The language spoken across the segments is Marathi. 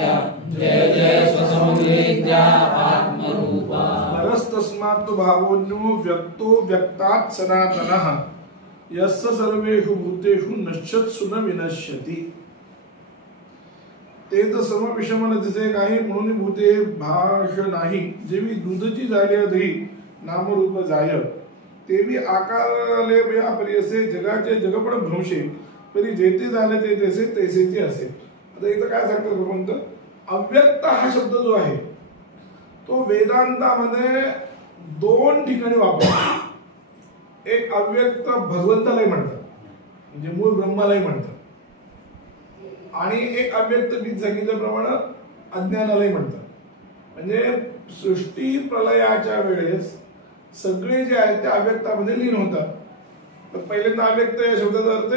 जय जय स्वसमवेद्या आत्मरूपा परस्तस्मात् भावोऽन्यो व्यक्तो व्यक्तात् सनातनः यस्य सर्वेषु भूतेषु नश्यत्सु न विनश्यति। ते तर सम विषम दिसे काही म्हणून भूते भाष नाही जेवी दूधची झाल्या दही नामरूप जाय तेवी आकारले या परियसे जगाचे जगपण भ्रंशे परी जेते झाले ते तसे तैसेचे असे। आता इथं काय सांगतात भगवंत, अव्यक्त हा शब्द जो आहे तो वेदांतामध्ये दोन ठिकाणी वापरतात। एक अव्यक्त भगवंतालाही म्हणतात म्हणजे मूळ ब्रह्मालाही म्हणतात, आणि एक अव्यक्त मी सांगितल्याप्रमाणे अज्ञानालाही म्हणतात। म्हणजे सृष्टी प्रलयाच्या वेळेस सगळे जे आहेत ते अव्यक्तामध्ये लीन होतात। तर पहिल्यांदा अव्यक्त या शब्दाचा अर्थ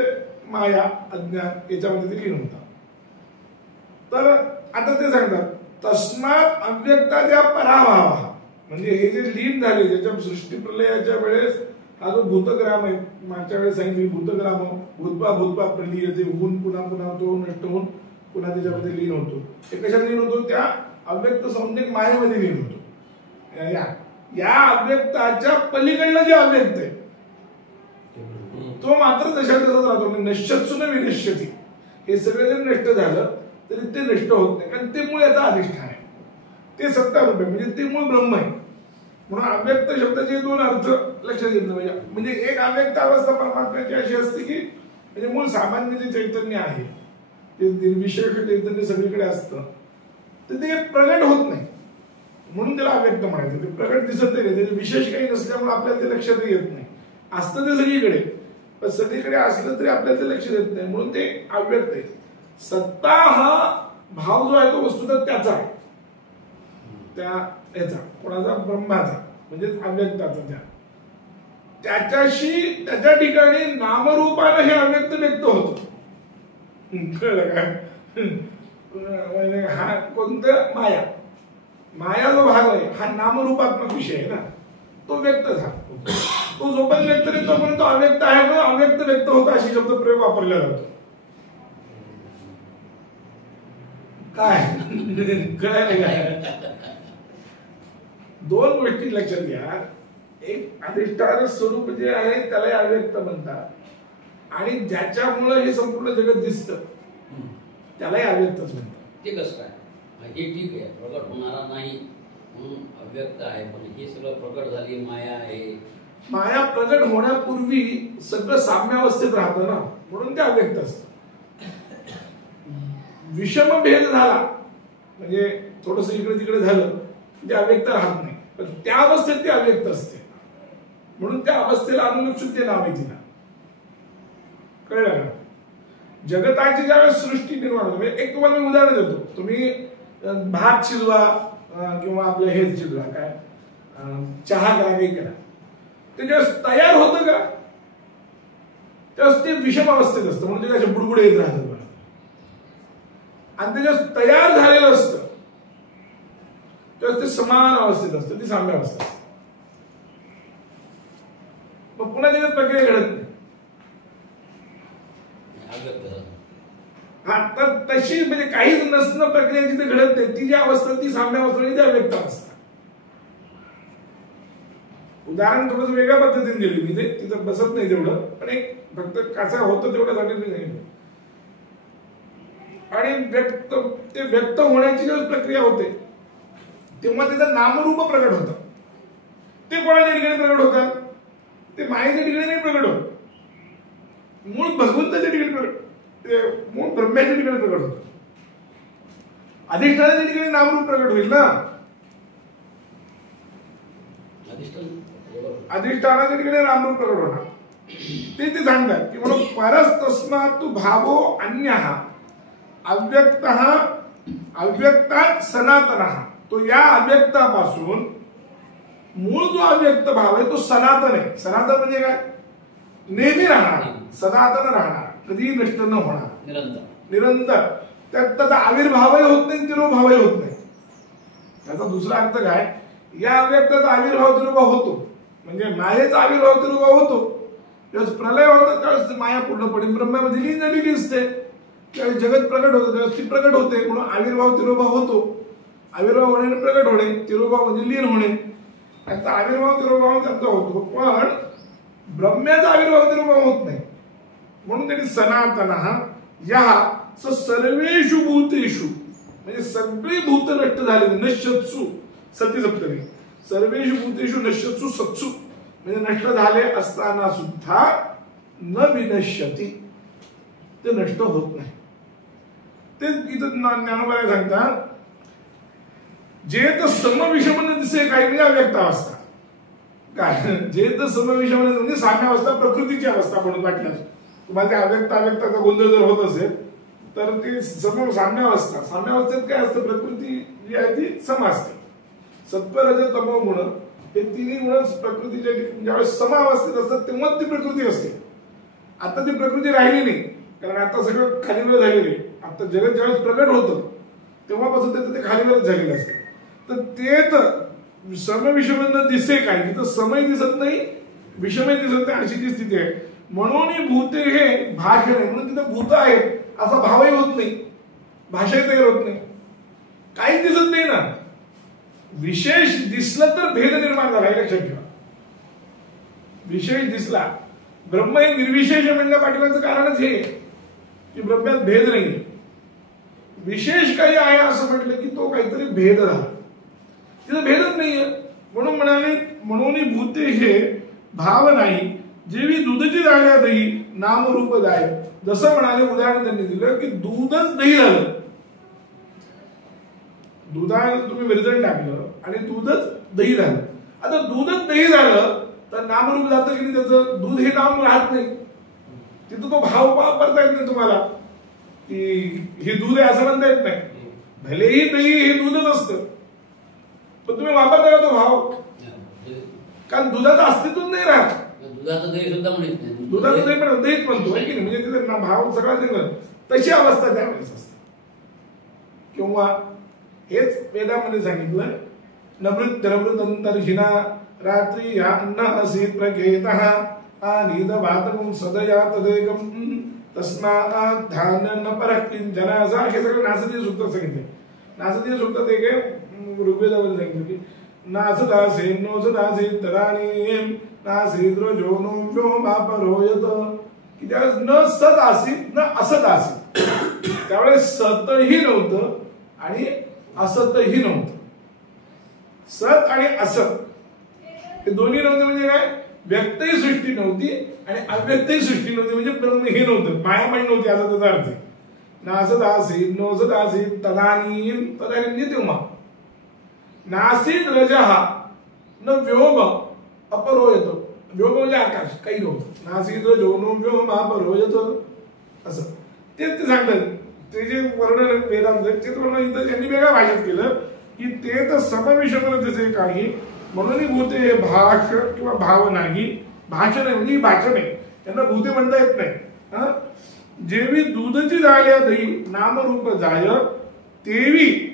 माया अज्ञान याच्यामध्ये ते लीन होतात। तर आता ते सांगतात तस्मात् अव्यक्ताच्या पराभावा, म्हणजे हे जे लीन झाले ज्याच्या सृष्टी प्रलयाच्या वेळेस हा जो भूतग्राम आहे, मागच्या वेळेस सांगितली भूतग्राम भूतपा भूतपा प्रलीयते होऊन पुन्हा पुन्हा तो नष्ट होऊन पुन्हा त्याच्यामध्ये लीन होतो। हे कशात लीन होतो? त्या अव्यक्त सौंदर्य मायेमध्ये लीन होतो। या अव्यक्ताच्या पलीकडलं जे अव्यक्त आहे तो मात्र तशात तसंच राहतो। म्हणजे नश्यत्सु न विनश्यति, हे सगळं जर नष्ट झालं तरी ते नष्ट होत नाही, कारण ते मूळ याचा अधिष्ठान आहे, ते सत्तारूप आहे, म्हणजे ते मूळ ब्रह्म आहे। म्हणून अव्यक्त शब्दाचे दोन अर्थ लक्षात घेतलं पाहिजे। म्हणजे एक अव्यक्त अवस्था परमात्म्याची अशी असते की म्हणजे मूळ सामान्य जे चैतन्य आहे ते निर्विशेष चैतन्य सगळीकडे असतं, तर ते प्रगट होत नाही म्हणून त्याला अव्यक्त म्हणायचं। ते प्रगट दिसत नाही, त्याचे विशेष काही नसल्यामुळे आपल्याला ते लक्षात येत नाही। असतं ते सगळीकडे, पण सगळीकडे असलं तरी आपल्याला ते लक्षात येत नाही म्हणून ते अव्यक्त आहे। सत्ता हा भाव जो आहे तो वस्तुतः त्याचा आहे, त्या याचा कोणाचा ब्रह्माचा म्हणजे अव्यक्ताचा। त्याच्याशी त्याच्या ठिकाणी नामरूपानं हे अव्यक्त व्यक्त होत। कळलं काय? हा कोणतं माया, माया जो भाग आहे हा नामरूपात्मक विषय आहे ना, तो व्यक्त झाला। तो जोपर्यंत व्यक्त नाही तोपर्यंत अव्यक्त आहे, पण अव्यक्त व्यक्त होता अशी शब्द प्रयोग वापरला जातो। काय कळायला काय? दोन गोष्टी लक्षात घ्या। एक अधिष्ठान स्वरूप जे आहे त्याला अव्यक्त म्हणतात, आणि ज्याच्यामुळे हे संपूर्ण जगत दिसतं त्यालाही अव्यक्तच म्हणतात। ते कसं काय? हे ठीक आहे, प्रगट होणारा नाही म्हणून अव्यक्त आहे, पण हे सगळं प्रगट झाली माया आहे। माया प्रगट होण्यापूर्वी सगळं साम्यावस्थेत राहतं ना, म्हणून ते अव्यक्त असतं। विषम भेद झाला म्हणजे थोडस इकडे तिकडे झालं ते अव्यक्त राहत नाही, पण त्या अवस्थेत ते अव्यक्त असते म्हणून त्या अवस्थेला अनुलक्षित नाव आहे तिला। कळलं का? जगताची ज्यावेळेस सृष्टी निर्माण होते, एक तुम्हाला मी उदाहरण देतो। तुम्ही भात शिजवा किंवा आपलं हेच शिजवा, काय चहा करा, काही करा, ते ज्यावेळेस तयार होतं का त्यावेळेस ते विषम अवस्थेत असतं म्हणून ते त्याचे बुडबुडे येत राहतात। आणि त्याच्यात तयार झालेलं असतं तर ते समान अवस्थेत असतं, ती साम्य अवस्था। मग पुन्हा त्याच्यात प्रक्रिया घडत नाही। हा तर तशी म्हणजे काहीच नसणं प्रक्रिया जिथे घडत नाही ती जी अवस्था ती साम्य अवस्था त्या व्यक्त असतात। उदाहरण थोडस वेगळ्या पद्धतीने दिली मी, ते तिथं बसत नाही तेवढं, पण एक फक्त कसं होतं तेवढं सांगितलं। आणि ते व्यक्त होण्याची जेव्हा प्रक्रिया होते तेव्हा त्याचं नामरूप प्रगट होतं। ते कोणाच्या ठिकाणी प्रगट होतात? ते मायेच्या ठिकाणी नाही प्रगट होत, मूळ भगवंताच्या ठिकाणी प्रगट, ते मूळ ब्रह्माच्या ठिकाणी प्रगट होतं। अधिष्ठानाच्या ठिकाणी नामरूप प्रगट होईल ना, अधिष्ठानाच्या ठिकाणी नामरूप प्रगट होणार। ते सांगतात की म्हणून परस्तस्मात् भावो अन्यः अव्यक्तः अव्यक्तात् सनातनः, तो या अव्यक्तापासून मूळ जो अव्यक्त भाव आहे तो सनातन आहे। सनातन म्हणजे काय? नेहमी राहणार, सनातन राहणार, कधी नष्ट न होणार, निरंतर। त्यात आविर्भावही होत नाही, तिरोभावही होत नाही। त्याचा दुसरा अर्थ काय? या अव्यक्ताचा आविर्भाव तिरोभाव होतो, म्हणजे मायेचा आविर्भाव तिरोभाव होतो। ज्यावेळेस प्रलय होतो त्यावेळेस माया पूर्णपणे ब्रह्मामध्ये लीन झालेली असते, त्यावेळी जगत प्रगट होतं, त्यावेळेस ती प्रगट होते, म्हणून आविर्भाव तिरोभाव होतो. आविर्भाव होणे प्रगट होणे, तिरोभाव म्हणजे लीन होणे. आता आविर्भाव तिरोभाव त्यांचा होतो, पण ब्रह्म्याचा आविर्भाव तिरोभाव होत नाही. म्हणून त्यांनी सनातनः यः स सर्वेषु भूतेषु, म्हणजे सगळी भूत नष्ट झाले, नश्यत्सु सती सप्तमी, सर्वेषु भूतेषु नश्यत्सु सत्सु, म्हणजे नष्ट झाले असताना सुद्धा न विनश्यति, ते नष्ट होत नाही. ते इथं ज्ञानोबा सांगतात, जे तर समविषमन दिसे काही म्हणजे अव्यक्त अवस्था. काय जे तर समविषमन म्हणजे साम्य अवस्था, प्रकृतीची अवस्था म्हणून वाटल्यास तुम्हाला ते अव्यक्ताचा गोंधळ जर होत असेल तर ते साम्य अवस्था. साम्य अवस्थेत काय असतं, प्रकृती जी आहे ती सम असते. सत्व रज तमो गुण हे तिन्ही गुण प्रकृतीच्या ज्यावेळेस समावस्थेत असतात तेव्हा ती प्रकृती असते. आता ती प्रकृती राहिली नाही, कारण आता सगळं खालीवर झालेलं आहे. आता जगत ज्यावेळेस प्रगट होतं तेव्हापासून त्याचं ते खालीवरच झालेलं असतं. तर ते तर समविषमन दिसे काय, तिथं समय दिसत नाही, विषमय दिसत नाही, अशी ती स्थिती आहे. म्हणून भूते हे भाष नाही, म्हणून तिथं भूत आहेत असा भावही होत नाही, भाषाही तयार होत नाही, काहीच दिसत नाही ना. विशेष दिसलं तर भेद निर्माण झाला, हे लक्षात ठेवा. विशेष दिसला, ब्रह्म हे निर्विशेष म्हणल्या पाठीमागचं कारणच हे की ब्रह्म्यात भेद नाही. विशेष काही आहे असं म्हटलं की तो काहीतरी भेद झाला, तिथं भेदच नाहीये. म्हणून म्हणाले, म्हणून भूते हे भाव नाही, जेवी दुधची जाण्या दही नामरूप जाय. जसं म्हणाले, उदाहरण त्यांनी दिलं की दूधच दही झालं. दुधात तुम्ही विरजण टाकलं आणि दूधच दही झालं. आता दूधच दही झालं तर नामरूप जातं की त्याचं दूध हे नाम राहत नाही. तिथं तो भाव वापरता येत नाही तुम्हाला की हे दूध आहे असं म्हणता येत नाही. भलेही दही हे दूधच असतं, पण तुम्ही वापरता का तो भाव, कारण दुधाचं अस्तित्व नाही राहत. दुधाचं दही सुद्धा म्हणत नाही, दुधाचं दही पण दहीच म्हणतो की नाही, म्हणजे तिथे भाव सगळा नाही. तशी अवस्था त्यावेळेस असते. किंवा हेच वेदामध्ये सांगितलं, नमृत्यनमृतंतर्हिना रात्री ह्या अन्न असी प्रकेतः आनीद वातकं सदया तदेकं तस्मात् धान्य न परः किंचन. असं हे सगळं नासदीय सूत्रात सांगितले. नासदीय सूत्रात एक आहे, ऋग्वेदामध्ये सांगितलं की नासदासे नोसदासे तदानीं नासीद्रजो नो व्योमापरोयत, की त्यावेळेस न सत आसीत न असत आसीत, त्यावेळेस सतही नव्हतं आणि असतही नव्हतं. सत आणि असत हे दोन्ही नव्हते, म्हणजे काय, व्यक्तही सृष्टी नव्हती आणि अव्यक्तही सृष्टी नव्हती, म्हणजे ब्रह्म हे नव्हतं, मायामाई नव्हती, असा त्याचा अर्थ आहे. नासत आसीत नोसत आसीत तदानीं, तदानीं म्हणजे तेव्हा. नासीद रजः न व्योम अपरोयत, व्योम म्हणजे आकाश, काही नव्हतं. नासीद रजो नो व्योम अपरोयत, असं ते सांगतात. ते जे वर्णन वेदांत ते वर्णन इथं त्यांनी वेगळ्या भाषेत केलं की ते तर समविषमनतेचे काही, म्हणून भूते हे भाष किंवा भाव नाही, भाषण आहे म्हणजे भाषण आहे, त्यांना भूते म्हणता येत नाही. जेवी दूधची जाळ्या दही नामरूप जाय, तेवी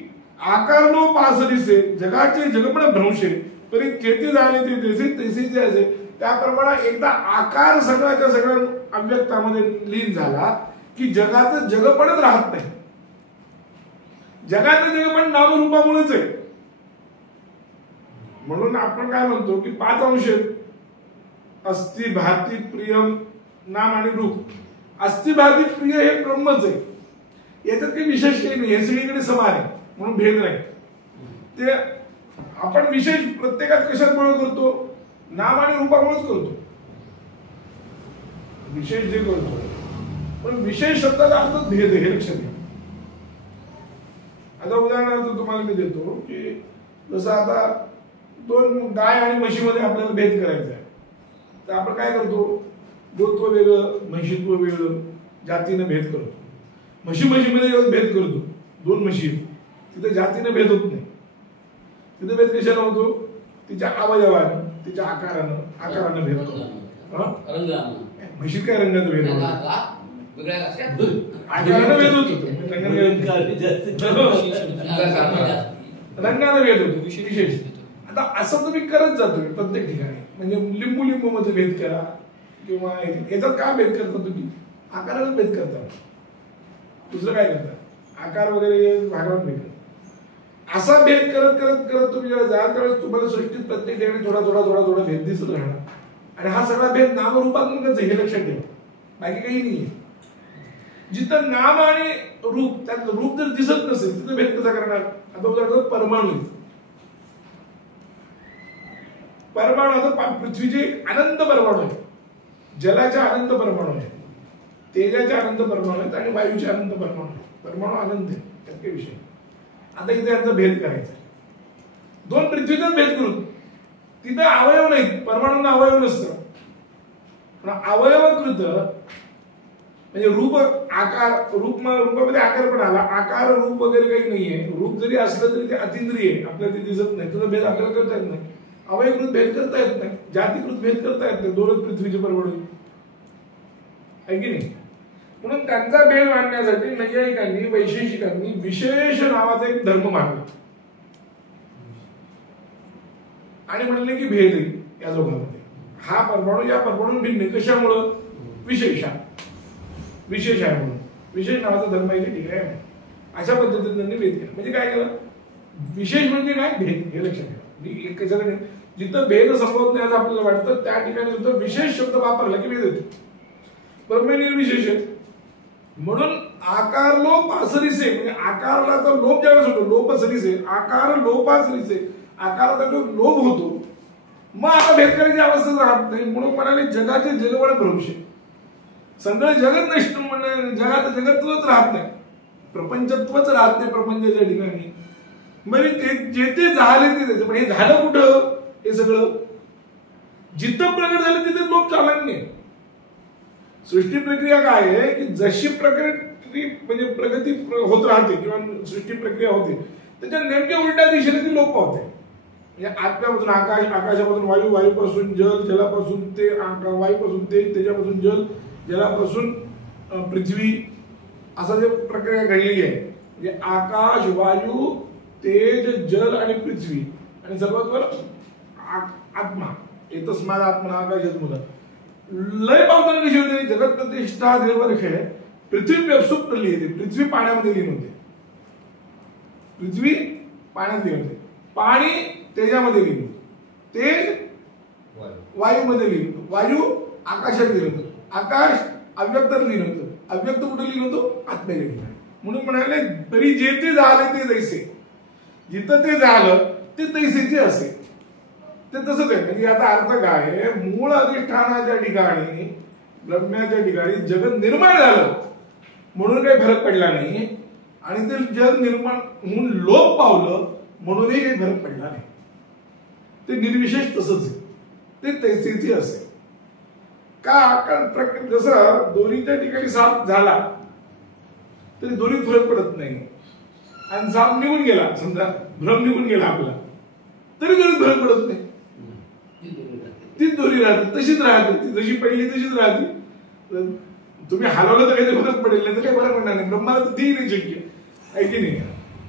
आकारलो पास दिसे जगाचे जगपण भ्रंशे, तरी चेते झाले ते जसे तसे असे. त्याप्रमाणे एकदा आकार सगळ्याच्या सगळ्या अव्यक्तामध्ये लीन झाला की जगाचं जगपणच राहत नाही. जगाचं जगपण नामरूपामुळेच आहे. म्हणून आपण काय म्हणतो की 5 अंश अस्ति भाती प्रियम नाम आणि रूप. अस्ति भाती प्रिय हे ब्रह्मच आहे, याच्यात काही विशेष काही नाही, हे सगळीकडे समान आहे, म्हणून भेद नाही. ते आपण विशेष प्रत्येकात कशात मुळे करतो, नाम आणि रूपामुळेच करतो विशेष जे करतो. पण विशेष शब्दाचा अर्थ भेद हे लक्षात घ्या. आता उदाहरणार्थ तुम्हाला मी देतो की जसं आता 2 गाय आणि म्हशीमध्ये आपल्याला भेद करायचा आहे, तर आपण काय करतो, गोत्व वेगळं म्हशीत्व वेगळं जातीनं भेद करतो. म्हशीमध्ये भेद करतो, 2 म्हशी तिथे जातीनं भेद होत नाही. तिथे भेद कशाला होतो, तिच्या अवयवानं तिच्या आकारानं भेद होतो. म्हशीत काय रंगाचा भेद होतो, आकारानं भेद होतो, रंगानं भेद होतो विशेष. आता असं तुम्ही करत जातो प्रत्येक ठिकाणी, म्हणजे लिंबू मध्ये भेद करा किंवा याच्यात काय भेद करता तुम्ही, आकारानं भेद करता. दुसरं काय करता, आकार वगैरे भागवत भेटत. असा भेद करत करत करत तुम्ही जेव्हा जाल त्यावेळेस तुम्हाला सृष्टीत प्रत्येक ठिकाणी थोडा थोडा थोडा थोडा भेद दिसत राहणार. आणि हा सगळा भेद नामरूपात्मकच आहे, हे लक्षात ठेवा, बाकी काही नाहीये. जिथं नाम आणि रूप, त्यात रूप जर दिसत नसेल तिथं भेद कसा करणार. आता उदाहरणार्थ परमाणू, परमाणू आता पृथ्वीचे अनंत परमाणू आहेत, जलाच्या अनंत परमाणू आहेत, तेजाचे अनंत परमाणू आहेत आणि वायूचे अनंत परमाणू आहेत. परमाणू अनंत आहे, त्यात काही विषय. आता इथे यांचा भेद करायचा, दोन पृथ्वीचाच भेद करू. तिथं अवयव नाहीत, परमाणूंना अवयव नसतं, पण अवयवकृत म्हणजे रूप आकार, रूपामध्ये आकार पण आला, आकार रूप वगैरे काही नाहीये. रूप जरी असलं तरी ते अतिंद्रिय आहे, आपल्याला ते दिसत नाही. तुझा भेद आपल्याला करता येत नाही, अवयकृत भेद करता येत नाही, जातीकृत भेद करता येत नाही. दोनच पृथ्वीचे परमाणू आहे की नाही. म्हणून त्यांचा भेद मांडण्यासाठी नैयायिकांनी, वैशेषिकांनी विशेष नावाचा एक धर्म मांडला आणि म्हणले की भेद आहे या दोघांमध्ये. हा परमाणू या परमाणू भिन्न, कशामुळं, विशेष आहे म्हणून. विशेष नावाचा धर्म आहे ठीक आहे. अशा पद्धतीने त्यांनी भेद केला. म्हणजे काय केलं, विशेष म्हणजे काय, भेद, हे लक्षात ठेवा. मी एक कशाला जिथं भेद संभवत नाही असं आपल्याला वाटतं त्या ठिकाणी सुद्धा विशेष शब्द वापरला की भेद येतो. ब्रह्म निर्विशेष आहे म्हणून आकार लोप असरीसे, म्हणजे आकाराला तर लोप ज्यावेळेस होतो, लोप असरीसे, आकार लोप असरीसे, आकाराचा जो लोप होतो मग आता भेद करायची अवस्था राहत नाही. म्हणून म्हणाले जगाचे जगवळ भ्रंश, सगळं जगत नष्ट, म्हणजे जगात जगत्वच राहत नाही, प्रपंचत्वच राहत नाही प्रपंचाच्या ठिकाणी. म्हणजे ते जे ते झाले ते त्याचं, पण हे झालं कुठं, हे सगळं जिथं प्रगट झालं तिथे लोप चालला नाही. सृष्टी प्रक्रिया काय आहे की जशी प्रगती म्हणजे प्रगती होत राहते किंवा सृष्टी प्रक्रिया होते त्याच्या नेमक्या उलट्या दिशेने ती लोप होते. म्हणजे आत्म्यापासून आकाश, आकाशापासून वायू, वायूपासून जल, जलापासून ते वायूपासून तेज, तेजापासून जल, जलापासून पृथ्वी, असं जे प्रक्रिया घडलेली आहे. म्हणजे आकाश, वायू, तेज, जल आणि पृथ्वी आणि सर्वात वर आत्मा. एतस्माद आत्मा आकाशात मुलं लय पावताना कशी होते, जगत प्रतिष्ठा देवर्ष पृथ्वी व्यवसुप्त लिहिते. पृथ्वी पाण्यामध्ये लीन होते, पृथ्वी पाण्यात लीन होते, पाणी तेजामध्ये लीन होते, तेज वायूमध्ये लीन होतं, वायू आकाशात लीन होतं, आकाश अव्यक्तात लीन होतं, अव्यक्त कुठे लीन होतो, आत्म्याच्या ठिकाणी. म्हणून म्हणाले तरी जे ते झाले ते जैसे, जिथं ते झालं ते तैसेचे असे, ते तसंच आहे. म्हणजे याचा अर्थ काय आहे, मूळ अधिष्ठानाच्या ठिकाणी, ब्रह्म्याच्या ठिकाणी जगत निर्माण झालं म्हणून काही फरक पडला नाही आणि ते जग निर्माण होऊन लोप पावलं म्हणूनही काही फरक पडला नाही. ते निर्विशेष तसंच आहे, ते तैसेचे असे. का, कारण जसं दोरीच्या ठिकाणी साप झाला तरी दोरीत फरक पडत नाही आणि साप निघून गेला, समजा भ्रम निघून गेला आपला, तरी दोरीत फरक पडत नाही, तीच दोरी राहते, तशीच राहते, ती जशी पडली तशीच राहते. तुम्ही हलवलं तर काही फरक पडेल नाही तर काही फरक पडणार नाही. ब्रह्माला तर ती नाही शक्य आहे की नाही,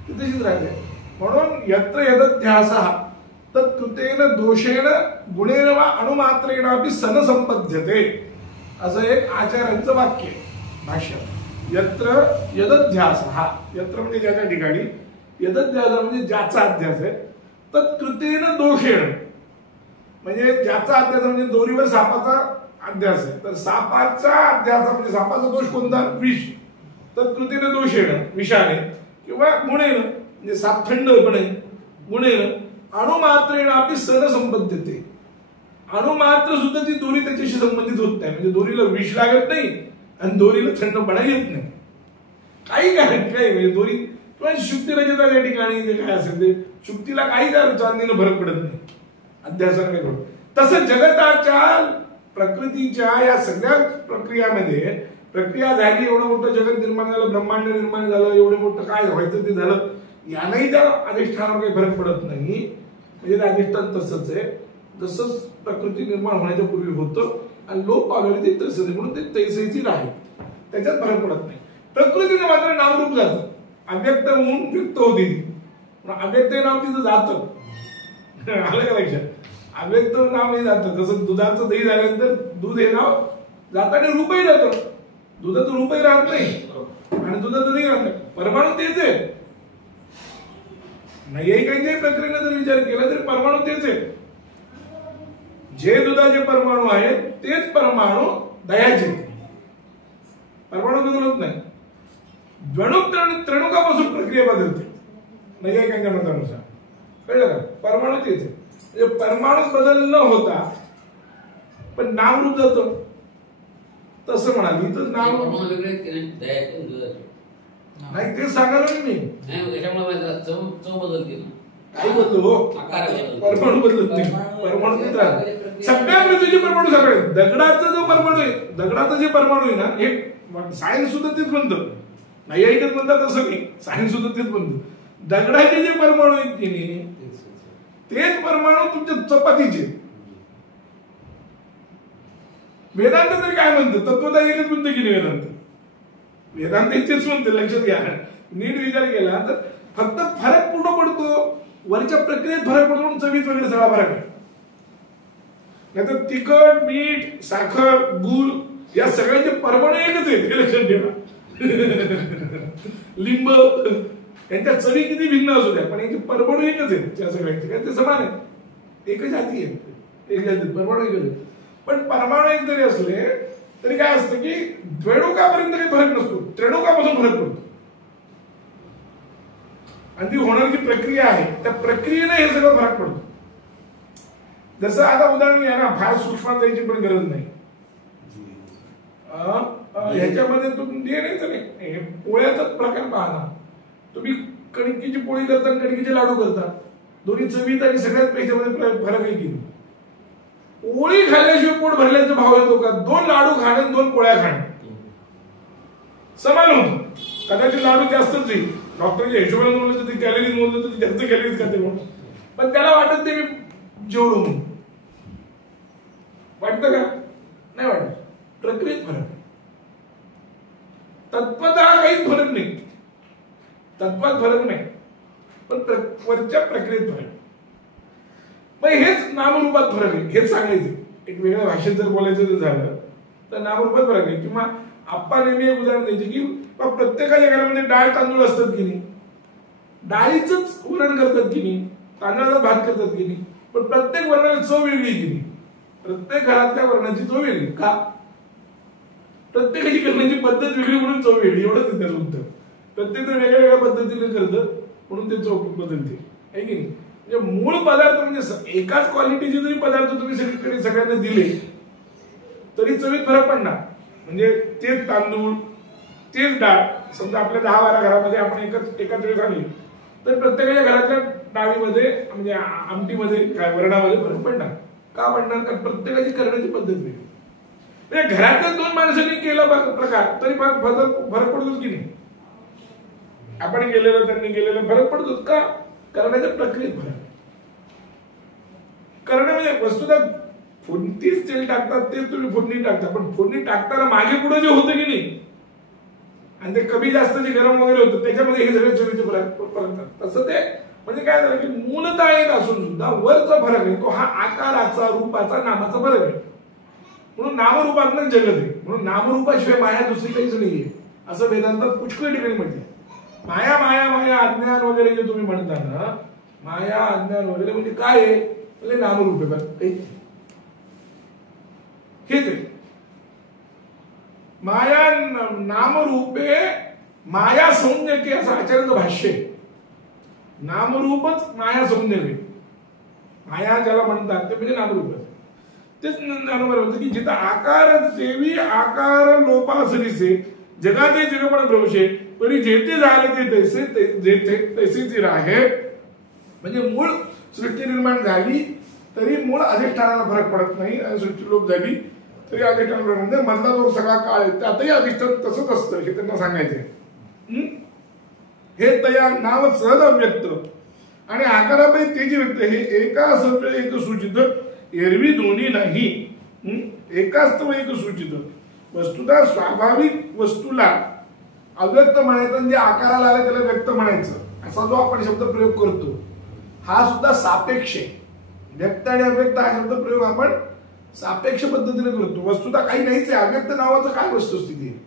ती तशीच राहते. म्हणून यत्र यदध्यासः तत्कृतेन दोषेण गुणेन वा अणुमात्रेणापि सनसंपद्यते, असं एक आचार्यांचं वाक्य आहे भाष्यात. यत्र यदध्यासः, यत्र म्हणजे ज्याच्या ठिकाणी, यदध्यास म्हणजे ज्याचा अध्यास आहे, तत्कृतेन दोषेण म्हणजे ज्याचा अध्यास म्हणजे दोरीवर सापाचा अध्यास आहे, तर सापाचा अध्यास म्हणजे सापाचा दोष कोणता, विष. तत्कृतीने दोष येणं विषाने किंवा गुणेनं म्हणजे साप थंडपणे, गुणेनं अणुमात्रेण आपली सनसंबद्धते, अणुमात्र सुद्धा ती दोरी त्याच्याशी संबंधित होत नाही. म्हणजे दोरीला विष लागत नाही आणि दोरीला थंडपणा येत नाही, काही कारण काय म्हणजे दोरी किंवा शुक्तिरजता या ठिकाणी जे काय असेल ते शुक्तीला काही चांदीनं फरक पडत नाही, अध्यासन काय करू. तसं जगताच्या प्रकृतीच्या या सगळ्या प्रक्रियामध्ये प्रक्रिया झाली, एवढं मोठं जगत निर्माण झालं, ब्रह्मांड निर्माण झालं, एवढं मोठं काय व्हायचं ते झालं, यालाही त्या अधिष्ठानावर काही फरक पडत नाही. म्हणजे ते अधिष्ठान तसंच आहे जसंच प्रकृती निर्माण होण्याच्या पूर्वी होतं आणि लोक पावलेली ते तसंच आहे म्हणून ते तैसेची राहील, त्याच्यात फरक पडत नाही. प्रकृतीने मात्र नामरूप जातं, अव्यक्त होऊन व्यक्त होती ती, अव्यक्त नाव तिथं जातं. आलं का लक्षात, अव्यक्त नाव हे जातं. जसं दुधाचं दही झाल्यानंतर दूध हे नाव जातं आणि रूपही जातं, दुधाचं रूपही राहत नाही आणि दुधाचं नाही राहत नाही. परमाणू तेच आहे. नैयायिकांच्या प्रक्रियेने जर विचार केला तरी परमाणू तेच आहे. जे दुधाचे परमाणू आहेत तेच परमाणू दह्याचे. परमाणू बदलत नाही. द्वणुक त्रणुकापासून प्रक्रिया बदलते नैयायिकांच्या मतानुसार. कळलं का? परमाणू तेच आहे. म्हणजे परमाणू बदल न होता पण नामरूप जातं तसं म्हणाली तर नामरूप नाही ते सांगायला मी चव बदलते. काही बदलू हो, परमाणू बदलत नाही. परमाणू तेच राहतात. सगळ्या पृथ्वीचे परमाणू सगळे. दगडाचा जो परमाणू आहे, दगडाचा जे परमाणू आहे ना, हे सायन्स सुद्धा तेच म्हणतं. नाही ऐकत म्हणतात तसं नाही, सायन्स सुद्धा तेच म्हणतं. दगडाचे जे परमाणू आहेत की नाही तेच परमाणू तुमच्या चपातीचे. वेदांत तरी काय म्हणतं? तत्वता एकच म्हणतं की नाही वेदांत? वेदांत तेच म्हणते. लक्षात घ्या, नीट विचार केला तर फक्त फरक कुठं पडतो? वरच्या प्रक्रियेत फरक पडतो म्हणून चवीत वगैरे सगळा फरक आहे. नाहीतर तिखट, मीठ, साखर, गुळ या सगळ्यांचे परमाणू एकच आहेत हे लक्षात ठेवा. लिंब यांच्या चवी किती भिन्न असू द्या पण यांचे परमाणू एकच आहेत. त्या सगळ्यांचे ते समान आहेत. एकच जाती आहे, एक जाती, परमाणू एकच आहेत. पण परमाणू एक जरी असले तरी काय असतं की द्वैणुकापर्यंत काही फरक नसतो, त्रेणुकापासून फरक पडतो. आणि ती होणारी जी प्रक्रिया आहे त्या प्रक्रियेने हे सगळं फरक पडतो. जसं आता उदाहरण घ्या ना, फार सूक्ष्म जायची पण गरज नाही. ह्याच्यामध्ये तुम्ही डीएनएच नाही, पोळ्याचाच प्रकार पाहा ना. तुम्ही कणकीची पोळी करता, कणकीचे लाडू करता, दोन्ही चवीत आणि सगळ्यात पैशामध्ये फरक आहे की नाही? पोळी खाल्ल्याशिवाय पोट भरल्याचा भाव येतो का? 2 लाडू खाणे 2 पोळ्या खाणे समान होतं. कदाचित लाडू जास्तच येईल, डॉक्टरच्या हिशोबाने बोललं तर ते कॅलरीज बोललं तर जास्त कॅलरीज खाते म्हणून, पण त्याला वाटत ते मी जेवलो म्हणून. वाटतं का? नाही वाटत. प्रक्रियेत फरक. तत्वतः काहीच फरक नाही, तत्वात फरक नाही, पण वरच्या प्रक्रियेत फरक. मग हेच नामरूपात फरक आहे, हेच सांगायचं. एक वेगळ्या भाषेत जर बोलायचं जर झालं तर नामरूपात फरक आहे. किंवा आप्पा नेहमी एक उदाहरण द्यायचे की प्रत्येकाच्या घरामध्ये डाळ तांदूळ असतात की नाही, डाळीच वरण करतात की नाही, तांदळाचा भात करतात की नाही, पण प्रत्येक वर्णाला चव वेगळी की नाही. प्रत्येक घरातल्या वर्णाची चव वेगळी का? प्रत्येकाची करण्याची पद्धत वेगळी म्हणून चव वेगळी, एवढंच त्याचं उत्तर. प्रत्येक जण वेगळ्या वेगळ्या पद्धतीने करतं म्हणून ते चव बदलते, आहे की नाही? म्हणजे मूळ पदार्थ म्हणजे एकाच क्वालिटीचे जरी पदार्थ तुम्ही सगळीकडे सगळ्यांना दिले तरी चवीत फरक पडणार. म्हणजे तेच तांदूळ, तेच डाळ, समजा आपल्या 10-12 घरामध्ये आपण एकाच वेळेस आणली तर प्रत्येकाच्या घरातल्या डाळीमध्ये म्हणजे आमटीमध्ये काय वरणामध्ये फरक पडणार. का पडणार? कारण प्रत्येकाची करण्याची पद्धत वेगळी. म्हणजे घरातल्या 2 माणसांनी केला प्रकार तरी फरक पडतोच की नाही? आपण केलेलं त्यांनी केलेलं फरक पडतोच का? करण्याच्या प्रक्रियेत फरक. करणं म्हणजे वस्तुतः फोडणीच तेल टाकतात तेच तुम्ही फोडणी टाकता, पण फोडणी टाकताना मागे पुढे जे होतं की नाही आणि ते कमी जास्त जे गरम वगैरे होतं त्याच्यामध्ये हे सगळे चवीचे फरक. तसं ते म्हणजे काय झालं की मूलतः एक असून सुद्धा वरचा फरक आहे तो हा आकाराचा, रूपाचा, नामाचा फरक आहे. म्हणून नामरूपातनं जगत आहे. म्हणून नामरूपाशिवाय माया दुसरी काहीच नाहीये असं वेदांतात पुष्कळ ठिकाणी म्हटलं. माया माया माया अज्ञान वगैरे जे तुम्ही म्हणता ना, माया अज्ञान वगैरे म्हणजे काय आहे? म्हणजे नामरूप आहे. बरं हेच आहे माया. नामरूपे माया संज्ञके असं आचार्याचं भाष्य आहे. नामरूपच माया संज्ञक आहे. माया ज्याला म्हणतात ते म्हणजे नामरूप. तेच ज्ञानोबर होतं की जिथं आकार देवी आकार लोपासरीसे जगाचे जगपण प्रवेशे तरी जेथे झाले ते तैसे जेथे तैसेच राहे. म्हणजे मूळ सृष्टी निर्माण झाली तरी मूळ अधिष्ठानाला फरक पडत नाही आणि सृष्टी लोप झाली तरी अधिष्ठान म्हणजे मधला जो सगळा काळ आहे त्यातही अधिष्ठान तसंच असतं हे त्यांना सांगायचंय. हे तया नाव सहज अव्यक्त आणि आकारापैकी ते जे व्यक्त हे एका सत्य एक सूचित एरवी दोन्ही नाही. एकास्तव एक सूचित वस्तुतः स्वाभाविक वस्तूला अव्यक्त म्हणायचं, जे आकाराला आले त्याला व्यक्त म्हणायचं असा जो आपण शब्द प्रयोग करतो हा सुद्धा सापेक्ष आहे. व्यक्त आणि अव्यक्त हा शब्द प्रयोग आपण सापेक्ष पद्धतीने करतो. वस्तुतः काही नाहीच आहे. अव्यक्त नावाचं काय वस्तुस्थिती आहे?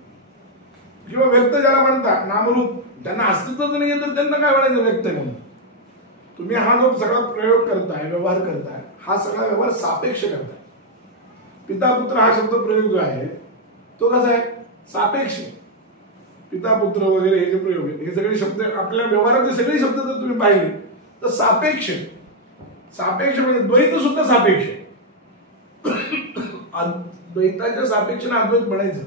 किंवा व्यक्त ज्याला म्हणतात नामरूप, त्यांना अस्तित्वच नाही तर त्यांना काय म्हणायचं व्यक्त म्हणून. तुम्ही हा जो सगळा प्रयोग करताय, व्यवहार करताय, हा सगळा व्यवहार सापेक्ष करताय. पिता पुत्र हा शब्द प्रयोग जो आहे तो कसा आहे, सापेक्ष. पिता पुत्र वगैरे हे जे प्रयोग आहेत, हे सगळे शब्द आपल्या व्यवहारातले सगळे शब्द जर तुम्ही पाहिले तर सापेक्ष. सापेक्ष म्हणजे द्वैत सुद्धा सापेक्ष. द्वैताच्या सापेक्षाने अद्वैत म्हणायचं.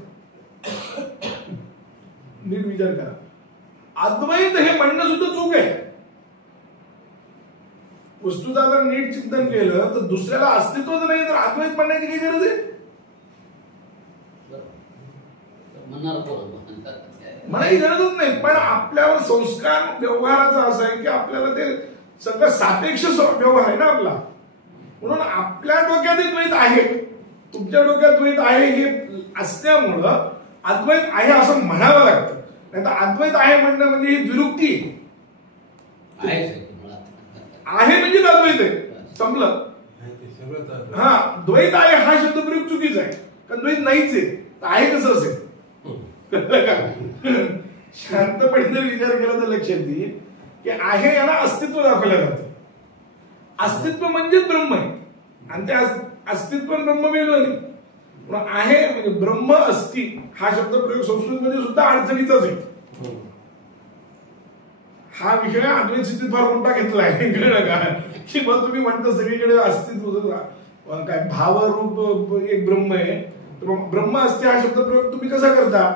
नीट विचार करा, अद्वैत हे म्हणणं सुद्धा चूक आहे. वस्तुतः जर नीट चिंतन केलं तर दुसऱ्याला अस्तित्वच नाही तर अद्वैत म्हणण्याची काही गरज आहे? म्हणायची गरजच नाही. पण आपल्यावर संस्कार व्यवहाराचा असा आहे की आपल्याला ते सगळं सापेक्ष व्यवहार आहे ना आपला. म्हणून आपल्या डोक्यात द्वैत आहे, तुमच्या डोक्यात द्वैत आहे हे असल्यामुळं अद्वैत आहे असं म्हणावं लागतं. नाही तर अद्वैत आहे म्हणणं म्हणजे ही द्विरुक्ती आहे म्हणजे अद्वैत आहे, संपलं. हा, द्वैत आहे हा शब्द प्रयोग चुकीचा आहे, कारण द्वैत नाहीच आहे कसं असेल. शांतपणे जर विचार केला तर लक्षात येईल की आहे याला अस्तित्व दाखवलं जातं. अस्तित्व म्हणजे ब्रह्म आहे आणि त्या अस्तित्व ब्रह्म वेगळं नाही. आहे म्हणजे ब्रह्म अस्ति हा शब्द प्रयोग संस्कृतमध्ये सुद्धा अडचणीचाच आहे. हा विषय अद्वैत सिद्धीत फार मोठा घेतला आहे का, की मग तुम्ही म्हणता सगळीकडे अस्तित्व काय भावरूप एक ब्रह्म आहे, ब्रह्म अस्ति हा शब्द प्रयोग तुम्ही कसा करता.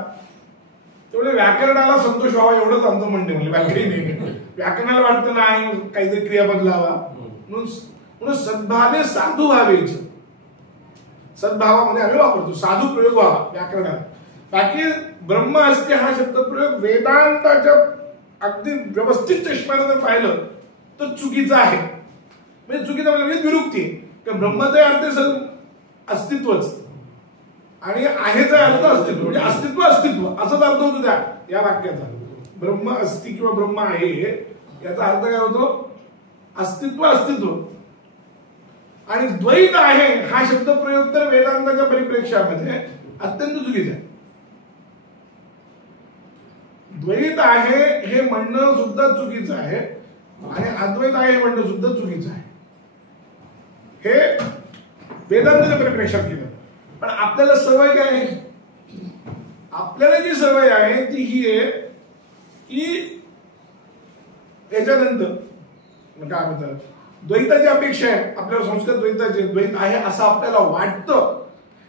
तेवढे व्याकरणाला संतोष व्हावा एवढंच आमचं म्हणणे. म्हणजे व्याकरणाला वाटतं नाही काहीतरी क्रियापद लावा म्हणून सद्भावे साधू व्हावेच. सद्भावामध्ये आम्ही वापरतो साधू प्रयोग व्हावा व्याकरणात. बाकी ब्रह्म अस्ति हा शब्द प्रयोग वेदांताच्या अगदी व्यवस्थित चष्म्यानं जर पाहिलं तर चुकीचं आहे. म्हणजे चुकीचं म्हणजे विरुक्ती. ब्रह्माचा अर्थ अस्तित्वच आणि आहेचा अर्थ अस्तित्व, म्हणजे अस्तित्व अस्तित्व असाच अर्थ होतो त्या या वाक्याचा. ब्रह्म अस्ति किंवा ब्रह्म आहे याचा अर्थ काय होतो, अस्तित्व अस्तित्व. आणि द्वैत आहे हा शब्द प्रयोग तर वेदांताच्या परिप्रेक्ष्यामध्ये अत्यंत चुकीचा आहे. द्वैत आहे हे म्हणणं सुद्धा चुकीचं आहे आणि अद्वैत आहे हे म्हणणं सुद्धा चुकीचं आहे. हे वेदांताच्या परिप्रेक्षात केलं. पण आपल्याला सवय काय आहे, आपल्याला जी सवय आहे ती ही आहे की याच्यानंतर काय म्हणतात द्वैताची अपेक्षा आहे आपल्याला. संस्कृत द्वैताचे द्वैत आहे असं आपल्याला वाटतं.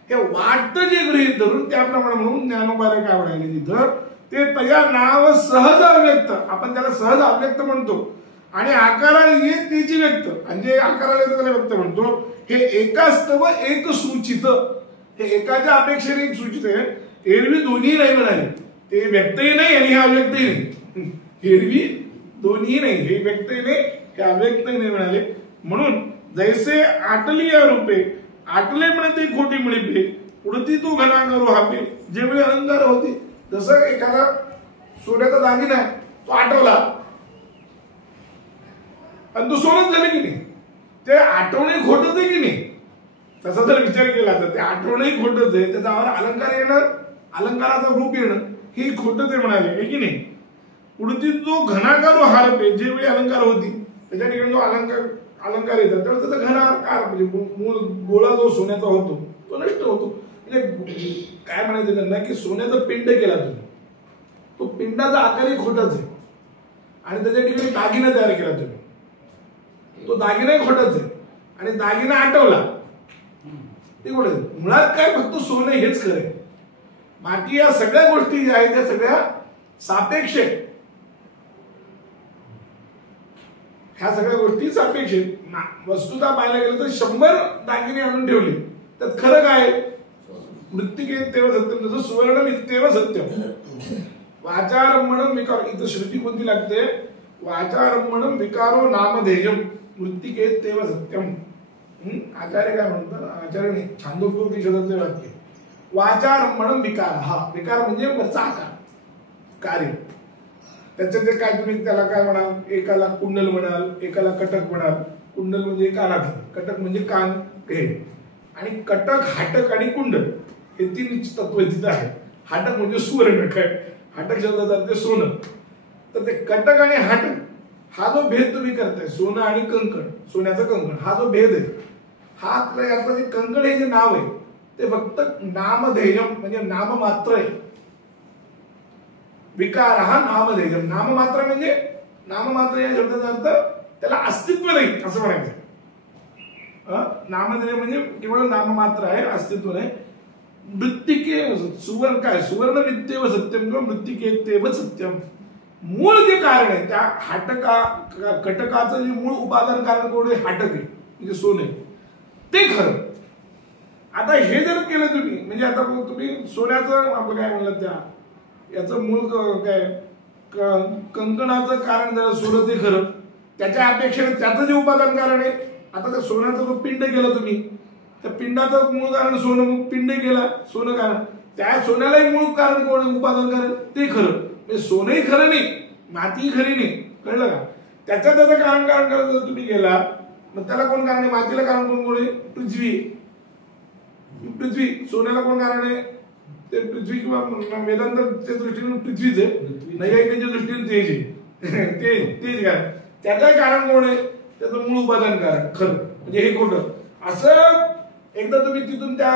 हे वाटतं जे गृहीत धरून त्याप्रमाणे म्हणून ज्ञानोबाला काय म्हणाले तिथं ते तया नाव सहज अव्यक्त. आपण त्याला सहज अव्यक्त म्हणतो आणि आकाराला ये त्याची व्यक्त आणि जे आकाराला येतं त्याला व्यक्त म्हणतो. हे एकास्तव एक सूचित, हे एकाच्या अपेक्षेने एक सूचित आहे. एरवी दोन्ही नाही म्हणाले, ते व्यक्तही नाही आणि हे अव्यक्तही नाही. एरवी दोन्ही नाही, हे व्यक्तही नाही हे अव्यक्तही नाही म्हणाले. म्हणून जैसे आटलिया रूपे आटले म्हणते खोटी मिळपे उडती तो घना करू हापे जेवढे अलंकार होते. जसं एखादा सोन्याचा दागिना आहे तो आठवला आणि तो सोनच झालं की नाही, ते आठवणे खोटच आहे की नाही. तसा जर विचार केला तर ते आठवणही खोटच आहे. त्याच्यावर अलंकार येणं, अलंकाराचं रूप येणं हे खोटच आहे म्हणाले की नाही. उडती जो घनाकारो हारपे जे वेळी अलंकार होती त्याच्या ठिकाणी जो अलंकार येतात त्यावेळेस त्याचा घनाकार म्हणजे मूळ गोळा जो सोन्याचा होतो तो नष्ट होतो. म्हणजे काय म्हणायचं त्यांना की सोन्याचं पिंड केला तुम्ही, तो पिंडाचा आकारही खोटाच आहे आणि त्याच्या ठिकाणी दागिना तयार केला तुम्ही, तो दागिनाही खोटाच आहे आणि दागिना आठवला ते खोटं. मुळात काय फक्त सोनं हेच खरं आहे. बाकी या सगळ्या गोष्टी ज्या आहेत त्या सगळ्या सापेक्ष आहेत. ह्या सगळ्या गोष्टी सापेक्ष आहेत. वस्तुतः पाहायला गेलं तर 100 दागिने आणून ठेवले त्यात खरं काय, मृत्तिकेत तेव्हा सत्यम. जसं सुवर्ण तेव्हा सत्यम वाचारंभणम विकार. इथं श्रुती कोणती लागते, वाचारंभणम विकारो नामधेयम मृत्तिकेत तेव्हा सत्यम. आचार्य काय म्हणतात, आचार्याने छांदोग्योपनिषदाचे वाक्य वाचारंभणम विकार. हा विकार म्हणजे वरचा आकार कार्य. त्याचे जे काय तुम्ही त्याला काय म्हणाल, एकाला कुंडल म्हणाल, एकाला कटक म्हणाल. कुंडल म्हणजे कानात, कटक म्हणजे कान हे. आणि कटक, हाटक आणि कुंडल हे 3 तत्व तिथं आहे. हाटक म्हणजे सुवर्ण काय हाटक शब्दाचा अर्थ सोनं. तर ते कटक आणि हाटक हा जो भेद तुम्ही करताय, सोनं आणि कंकण, सोन्याचं कंकण, हा जो भेद आहे, हा यातलं जे कंकण हे जे नाव आहे ते फक्त नामधेयम म्हणजे नाममात्र आहे. विकार हा नामधेयम, नाममात्र म्हणजे नाममात्र या शब्दाचा अर्थ त्याला अस्तित्व नाही असं म्हणायचं. नामधेय म्हणजे केवळ नाममात्र आहे, अस्तित्व नाही. मृत्तिके सुवर्ण काय, सुवर्ण विद्येव सत्यम किंवा मृत्तिकेतेव सत्यम. मूळ जे कारण आहे त्या कटकाचं जे मूळ उपादान कारण कोण आहे, हाटक आहे म्हणजे सोने, ते खरं. आता हे जर केलं तुम्ही म्हणजे आता तुम्ही सोन्याचं आपलं काय म्हणलं त्या याचं मूळ काय कंकणाचं कारण जर सोनं ते खरं, त्याच्या अपेक्षेने त्याचं जे उपादान कारण आहे, आता त्या सोन्याचा जो पिंड केला तुम्ही, त्या पिंडाचं मूळ कारण सोनं, मग पिंड केला सोनं कारण, त्या सोन्यालाही मूळ कारण कोण उपादान कारण ते खरं. सोनंही खरं नाही, मातीही खरी नाही, कळलं का. त्याचं कारण कारण जर तुम्ही गेला मग त्याला कोण कारण आहे, मातीला कारण कोण आहे, पृथ्वी. पृथ्वी सोन्याला कोण कारण आहे, ते पृथ्वी किंवा वेदांताच्या दृष्टीने पृथ्वीच आहे, नैयायिकांच्या दृष्टीने तेज आहे, तेज कारण. त्याचं कारण कोण आहे, त्याचं मूळ उपादान कारण खरं म्हणजे हे खोटं. असं एकदा तुम्ही तिथून त्या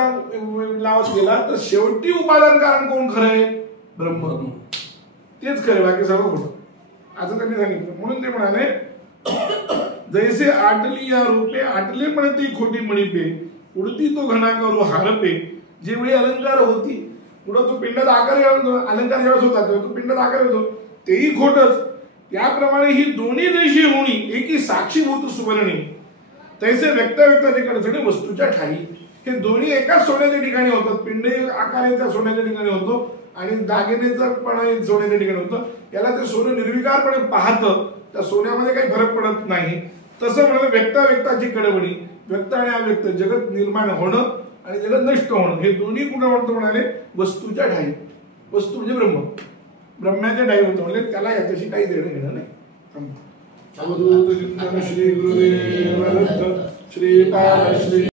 लावत गेला तर शेवटी उपादान कारण कोण खरं आहे, ब्रह्म, तेच खरं, बाकी सगळं खोटं असं त्यांनी सांगितलं. म्हणून ते म्हणाले जैसे आटली या रूपे आटले म्हणते खोटी मणिपे, उडती तो घना करू हारपे. जेवढी अलंकार होती, पुढं तो पिंडात आकार अलंकार जेव्हा होता तेव्हा तो पिंडात आकार येतो, तेही खोटच. याप्रमाणे ही दोन्ही जैशी होणी एकी साक्षीभूत सुवर्णी, तैसे व्यक्त व्यक्ताचे वस्तूच्या ठाई. हे दोन्ही एकाच सोन्याच्या ठिकाणी होतात. पिंड आकार त्या सोन्याच्या ठिकाणी होतो आणि दागिनेचं पण सोन्याच्या ठिकाणी होतं. याला ते सोनं निर्विकारपणे पाहतं, त्या सोन्यामध्ये काही फरक पडत नाही. तसं म्हणाले व्यक्ताची कडवणी, व्यक्त आणि अव्यक्त, जगत निर्माण होणं आणि जगत नष्ट होणं, हे दोन्ही कुठं म्हणतो म्हणाले, वस्तूच्या ठाई. वस्तू म्हणजे ब्रह्म, ब्रह्माच्या ठाई होतं म्हणजे त्याला याच्याशी काही देणं घेणं नाही. श्री गुरुदेव श्री